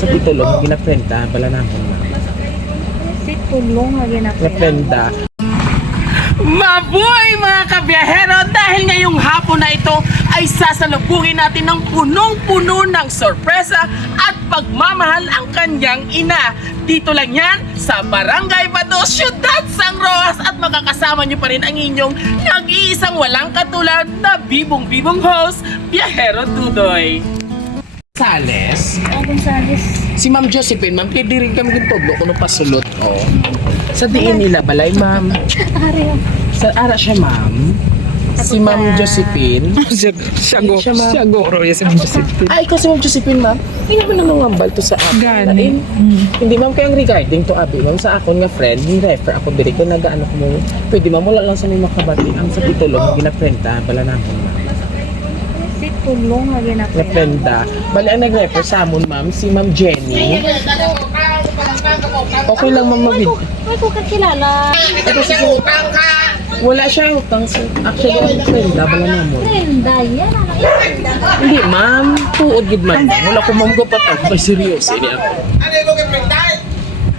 Sa titulong, ginaprenta, pala namin na. Titulong na Naprenta. Mabuhay mga kabiyahero! Dahil ngayong hapon na ito ay sasalubungin natin ng punong-puno ng sorpresa at pagmamahal ang kanyang ina. Dito lang yan sa Barangay Bado, Ciudad San Rojas, at makakasama niyo pa rin ang inyong nag-iisang walang katulad na bibong-bibong host, Biyahero Dudoy. Sales. Gonzales. Si Ma'am Josephine, ma'am, pwede rin kami gintuglo kung pasulot ko. Sa diin nila balay, ma'am. Sa ara siya, ma'am. Si Ma'am Josephine. Siguro, yes, si Ma'am Josephine. Ay, ikaw si Ma'am Josephine, ma'am. Hindi mo nangangambal to sa akin. Gani. Hindi, ma'am, kaya regarding to abi, ma'am, sa akon nga friend, yung refer ako diri kay nagaano ko mo. Pwede, ma'am, wala lang sa may makabati. Ang sa titulong, ginaprenta, pala namin, ma'am. Titulong na Naprenta. Bali, ang nag-refer sa amon, ma'am, si Ma'am Jenny. Okay lang, ma'am, mabid. Ay, ko kakilala. Ito si wala siya utang. Actually, ang prenda, bala namon. Brenda, yan. Hindi, ma'am. Tuod gid man. Wala ko ma'am gapat ako. Ay, seryoso. Ini ako.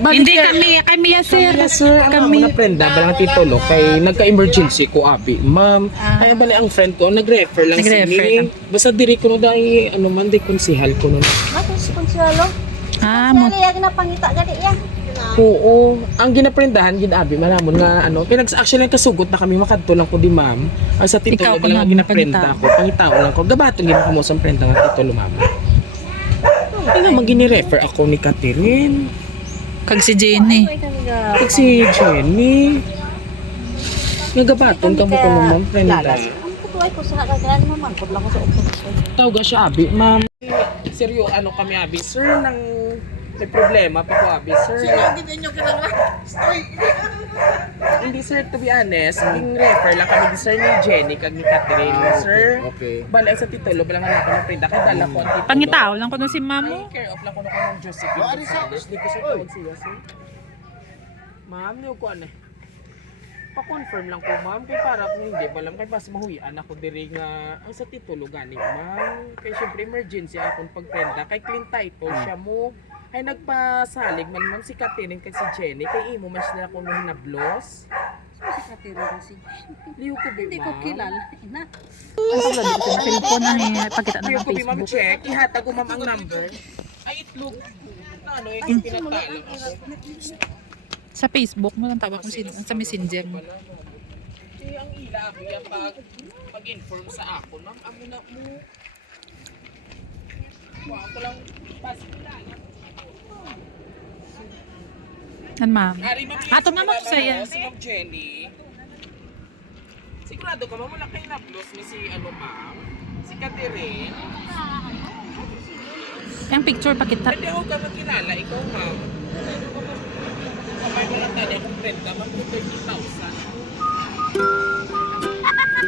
Hindi kami ya sir. Yes, sir. Ang Kami. mga prenda, balang titulo, kay nagka-emergency ko, abi. Ma'am, ay bali ang friend ko, nag-refer lang Nag-refer sini. Basta diri ko no dahil, ano man, di konsihal ko nun. Ako si Consuelo. Mo. Sali, yung napangita gali yan. Oo. Ang ginaprendahan, ginabi, malamon nga, ano, actually, kasugot na kami, makadto lang ko di, ma'am. Ang sa titulo, Ikaw, balang ma'am, ginaprenda ko. Pangitao lang ko. Gabaton, ginakamo sa prenda nga titulo, ma'am. Ay naman, gini-refer ako ni Catherine. Kag si Jenny. Ay, kami Pag si Jenny. Nagabaton ka mo ko ma'am, prenda. Ang kutuay ko sa kagagaan mo, man. Putla ko sa upos. Tawag siya, abi, ma'am. Seryo, ano kami, abi, sir, nang may problema pa ko, abi, sir. Hindi nyo Hindi, sir, to be honest, yung refer lang kami, sir, ni Jenny, kag ni Catherine, sir. Okay. Balay sa titulo, balang nga ako ng prenda, kaya dala ko ang titulo. Pangitao lang ko no si Ay, mamo. care of lang ko na ko ng Josephine Gonzales. Di ko sir tawag siya, sir. Ma'am, niyo ko ano. Pa-confirm lang ko, ma'am, kay para kung hindi pa lang kay pas mahuyan ako diri nga ang sa titulo gani, ma'am. Kay syempre emergency akong pagprenda kay clean title siya mo. Ay nagpasalig man ma'am si Catherine kay si Jenny kay imo man sila kung hinablos. Si Katiro si. Liw ko ba, Hindi ko ma'am? kilala. Ina. Ang paglalagay ko sa cellphone na pagkita na Liw ng ko ba, ma'am, Facebook. check. Ihatag ko, ma'am, ang number. Ay, itlog. Ano, yung pinatala ko. Sa Facebook mo lang tawag ko sa Messenger mo. Eh, ang ila ako yan pag-inform sa ako, ma'am, amo na mo. Wow, ako lang pasilala. Nan ma'am. Ari, ma'am, Ato na mo sigurado saya. mo, si Ma'am Jenny. Sigurado ka, ma'am, wala kayo na-bloss ni si, ano, ma'am? Si Catherine. Yung picture pakita. Hindi ako ka makilala, ikaw, ma'am. Kapag wala tayo akong prenda, ma'am, 30,000.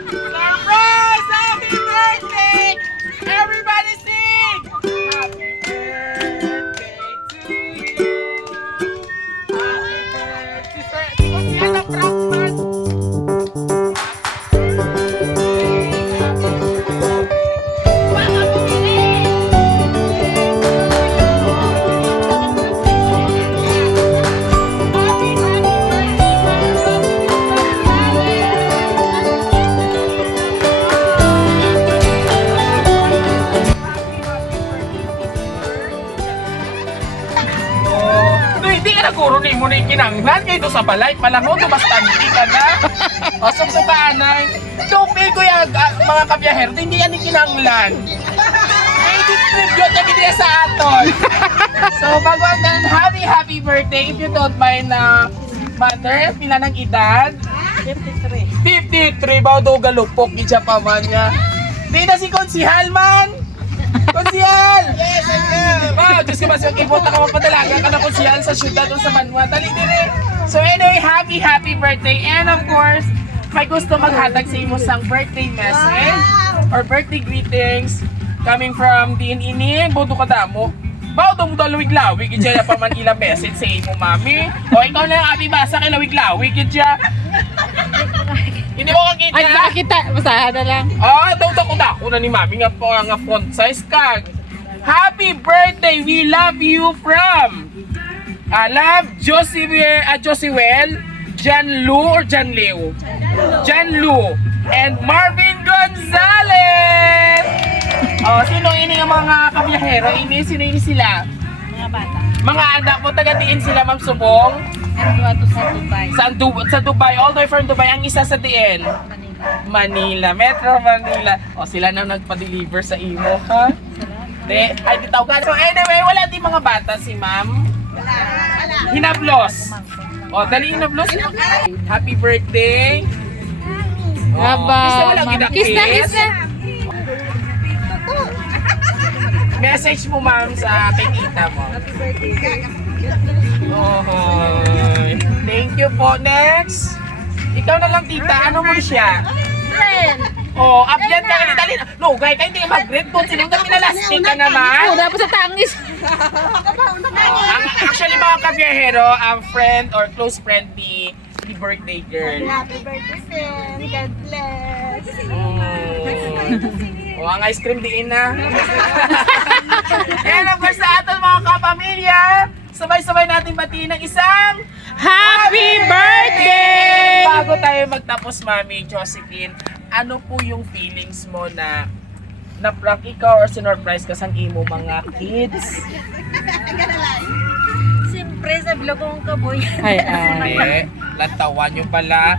Surprise! Happy birthday! Everybody sing! Happy birthday to you. Happy birthday, sir. Kung siya na Frankfurt. Hindi ka naguro ni mo na yung kinanglan kayo sa balay palangon basta hindi ka na o suksukaanay tupi ko yung mga kabiyahero hindi yan yung kinanglan may distribute na gini sa aton so bago ang happy birthday if you don't mind na mother pila ng edad 53 ba daw galupok ija pa man niya di na si Konsihal man Konsihal! Yes, I am! Wow, Diyos ko ba siya kibot na ka mapadalaga ka na Konsihal sa syudad o sa Banwa. Dali dire! So anyway, happy birthday! And of course, may gusto maghatag sa imo sang birthday message or birthday greetings coming from Din Ining, Bodo Kadamo. Bao daw mo daw lawig-lawig, idya pa man ilang message sa imo, mami. O ikaw na yung abi basa kay lawig-lawig, idya. Hindi mo kakita. Ay, nakakita. Basahan na lang. Ah, daw ko na ni mami nga po nga font size kag. Happy birthday! We love you from Love Josiwel, Jan Lu or Jan Liu? Jan Lu and Marvin Gonzalez! Sino ini ang mga kabiyahero? Sino ini sila? Mga bata. Mga anak mo, taga-diin sila, Ma'am Subong? Ano to sa Dubai? Sa Dubai, all the way from Dubai. Ang isa sa diin? Manila. Manila, Metro Manila. Sila na nagpa-deliver sa imo, ha? Ay, di tawag ka. So anyway, wala din mga bata si Ma'am. Hinablos. Dali hinablos. Happy birthday. Aba, Kiss na walang ma'am. ginakis. Kiss na, kiss na. Message mo, Ma'am, sa kay tita mo. Thank you po. Next. Ikaw na lang, tita. Ano mo siya? Abyan ka. Dali na. No, gaya ka hindi mag-grade po. Sinong ka pinalastik ka naman? Dapat sa tangis. Actually, mga kabiyahero, ang friend or close friend ni birthday girl. Happy birthday, God bless. Ang ice cream diin na. And of course, sa ating mga kapamilya, sabay-sabay natin batiin ng isang Happy birthday! Bago tayo magtapos, Mami Josephine, ano po yung feelings mo na na-prank ikaw or sinurprise ka sang imo mga kids? Siyempre sa vlog kong kaboy. Ay. Latawan nyo pala.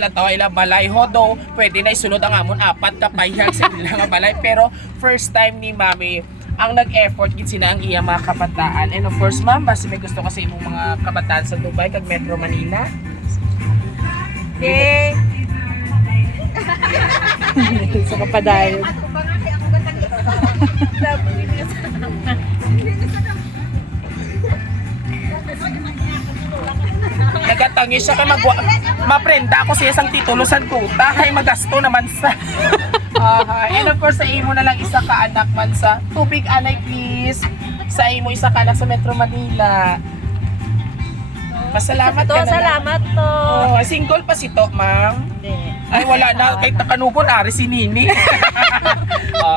Latawa ila balay ho do. Pwede na isunod ang amon apat kapayag sa ilang balay. Pero first time ni Mami, ang nag-effort gid sina ang iya mga kabataan. And of course, Ma'am, basta may gusto kasi imong mga kabataan sa Dubai kag Metro Manila. Okay. Sa kapadayon. Nagatangi siya kay maprenda ako siya sang titulo sa tuta. Hay magasto naman sa. And of course, sa imo na lang isa ka anak man sa tubig anay please. Sa imo isa ka anak sa Metro Manila. Pasalamat ka na. Salamat to. Single pa si to, Ma'am. Ay, wala na. Kahit nakanubon, ari si Nini.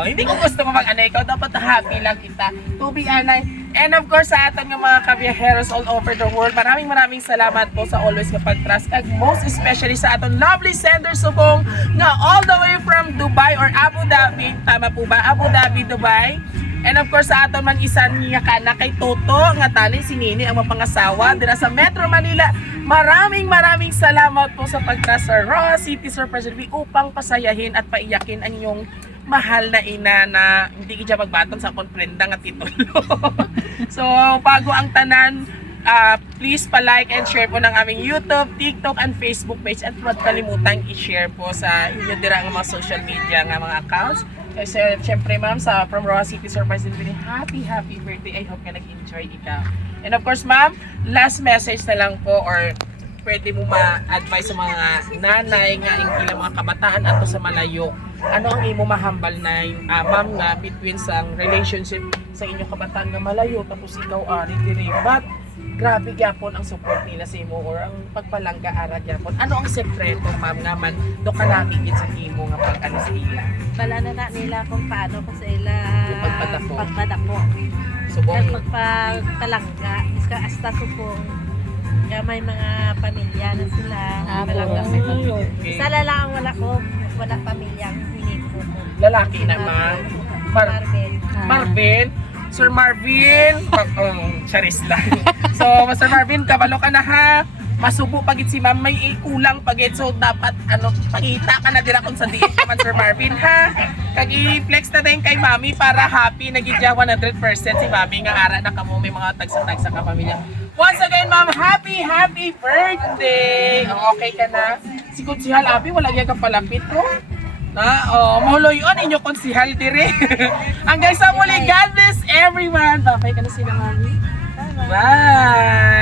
Hindi ko gusto mo mag-anay. Ikaw dapat happy lang kita. Tubig anay. And of course, sa atin ng mga kabiyaheros all over the world, maraming salamat po sa always nga pag-trust. At most especially sa aton lovely sender subong nga all the way from Dubai or Abu Dhabi. Tama po ba? Abu Dhabi, Dubai. And of course, sa aton man isa niya kana kay Toto, nga tali si Nini ang mapangasawa dira sa Metro Manila. Maraming salamat po sa pag-trust sa Raw City Surprise TV upang pasayahin at paiyakin ang inyong mahal na ina na hindi kita magbaton sa konprenda nga titulo. So, bago ang tanan, please pa-like and share po ng aming YouTube, TikTok, and Facebook page at huwag kalimutang i-share po sa inyo dira ang mga social media nga mga accounts. Kasi syempre ma'am, from Raw City Surprise TV, happy birthday. I hope ka nag-enjoy ikaw. And of course ma'am, last message na lang po or pwede mo ma-advise sa mga nanay nga ilang mga kabataan ato sa malayo. Ano ang imo mahambal na ma'am nga between sa relationship sa inyong kabataan nga malayo tapos ikaw ari diri, but grabe gyapon ang support nila sa imo or ang pagpalangga ara gyapon. Ano ang sekreto ma'am nga man do kalami gid sa imo nga pag-ano sa ila? Bala na nila kung paano ko sa ila pagpadako. Subong Pagpalangga. Iska hasta supong. Kaya may mga pamilya na sila. Palangga sa okay. Sa lang wala pamilyang hindi ko. Lalaki na ma'am. Marvin. Sir Marvin. Charis lang. So, Sir Marvin, kabalo ka na ha. Masubo pagit si ma'am, may kulang pagit. So, dapat, pakita ka na dira kung sa diin ka man, Sir Marvin, ha? Kag i-flex na din kay mami para happy, nagidya 100% si mami nga ara na kamo may mga tagsa-tagsa ka pamilya. Once again, ma'am, happy birthday! Okay ka na? Si Kunsihal Abi, wala yan ka palapit, ko. Mahuloyon inyo Kunsihal dire. Hanggang sa muli, God bless everyone! Bye ka na sila, mami. Bye!